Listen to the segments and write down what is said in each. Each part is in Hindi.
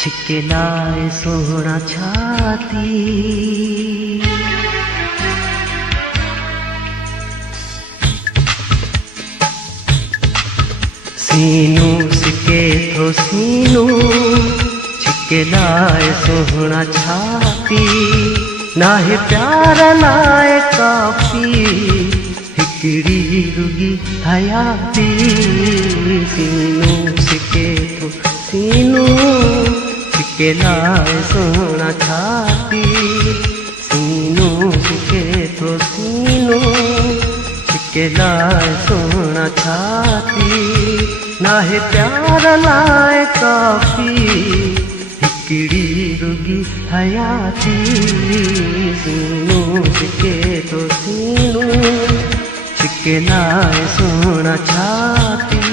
छिके लाए सोहना छाती। सीनू सिके थो सीनू छिके लाए सोहना छाती। नाहे प्यार लाए काफी हिकड़ी रुगी हयाती। सीनू सिके थो सीनू छिके लाए सोहना छाती। सीनू सिके थो सीनू छिके लाए सोहना छाती। नाहे प्यार लाए काफी हिकड़ी रुगी हयाती। सीनू छिके थो सीनू छिके लाए सोहना छाती।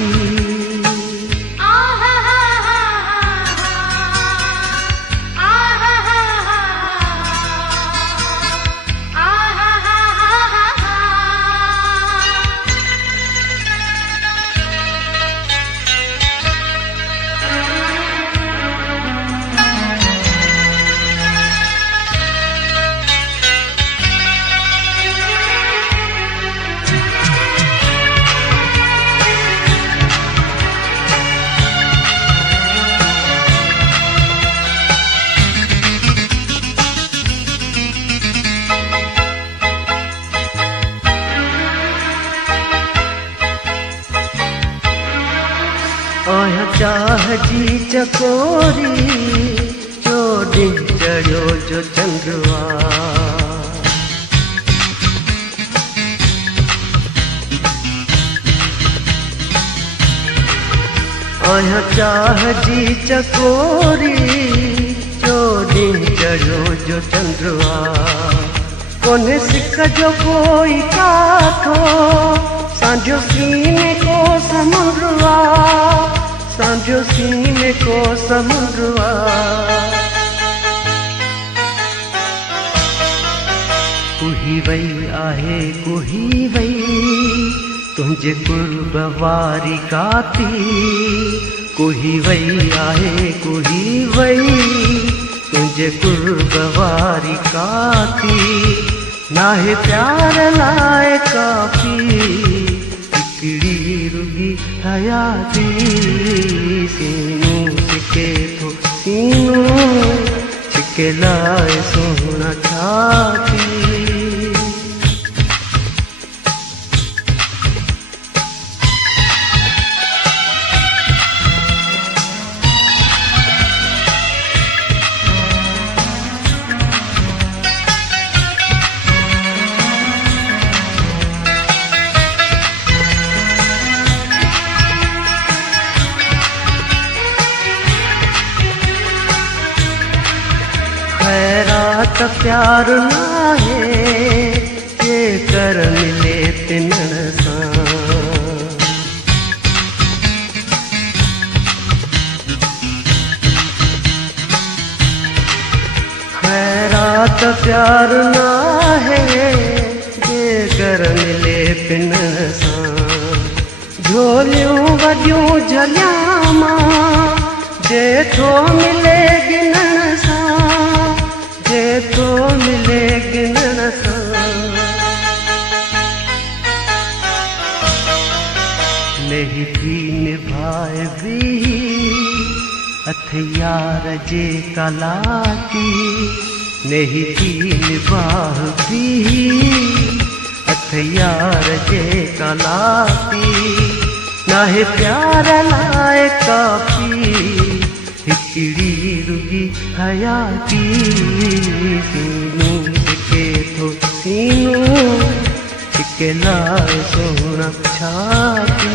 आया चाह जी चकोरी चोरी चढ़ो जो चंद्रवा। आया चाह जी चकोरी चोरी चढ़ो जो चंद्रवा। कोने सिक जो कोई काथो सांझो सीने को समुद्रवा। सांझो सीने को समुद्रवा। कुही वई आहे कुही वई तुंहिंजे कुर्ब वारी काती। कुही वई आहे कुही वई तुंहिंजे कुर्ब वारी काती। नाहे प्यार लाए काफी हिकड़ी रुगी हयाती। सीनू छिके थो सीनू छिके लाए सोहना छाती। खैरात प्यार नाहे जे कर मिले तिनण सां। खैरात प्यार नाहे जे कर मिले तिनण सां। झोलियूं वॾियूं झलियां जेठो मिले गिनण सां। जेठो मिले गिनण सां। नहीं भी निभाए भी हथियार जे कलाती। नहीं भी निभाह भी हथियार जे कलाती। नाहे प्यार लाए काफी हिकड़ी रुगी हयाती। सीनू छिके थो सीनू छिके लाए सोहना छाती।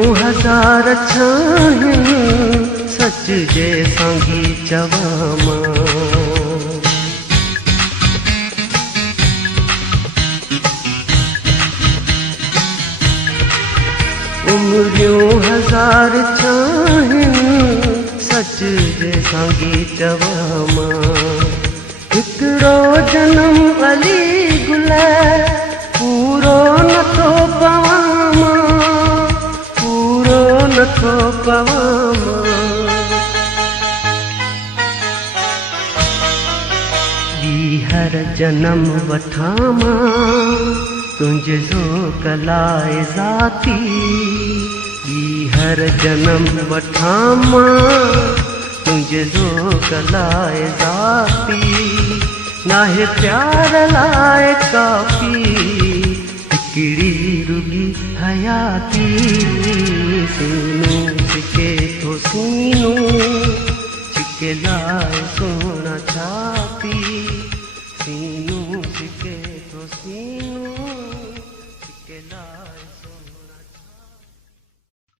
उमरियूं हज़ार छाहिनि सच जे सांगी चवां मां। उमरियूं हज़ार छाहिनि सच जे सांगी चवां मां। हिकिड़ो जनम अली गुल पूरो नथो पवां मां, पूरो नथो पवां मां। हर जनम वठां मां तुंहिंजे ज़ोक लाइ ज़ाती। हर जनम वठां मां तुंहिंजे ज़ोक लाइ ज़ाती। नाहे प्यार लाइ काफ़ी हिकिड़ी रुगी हयाती।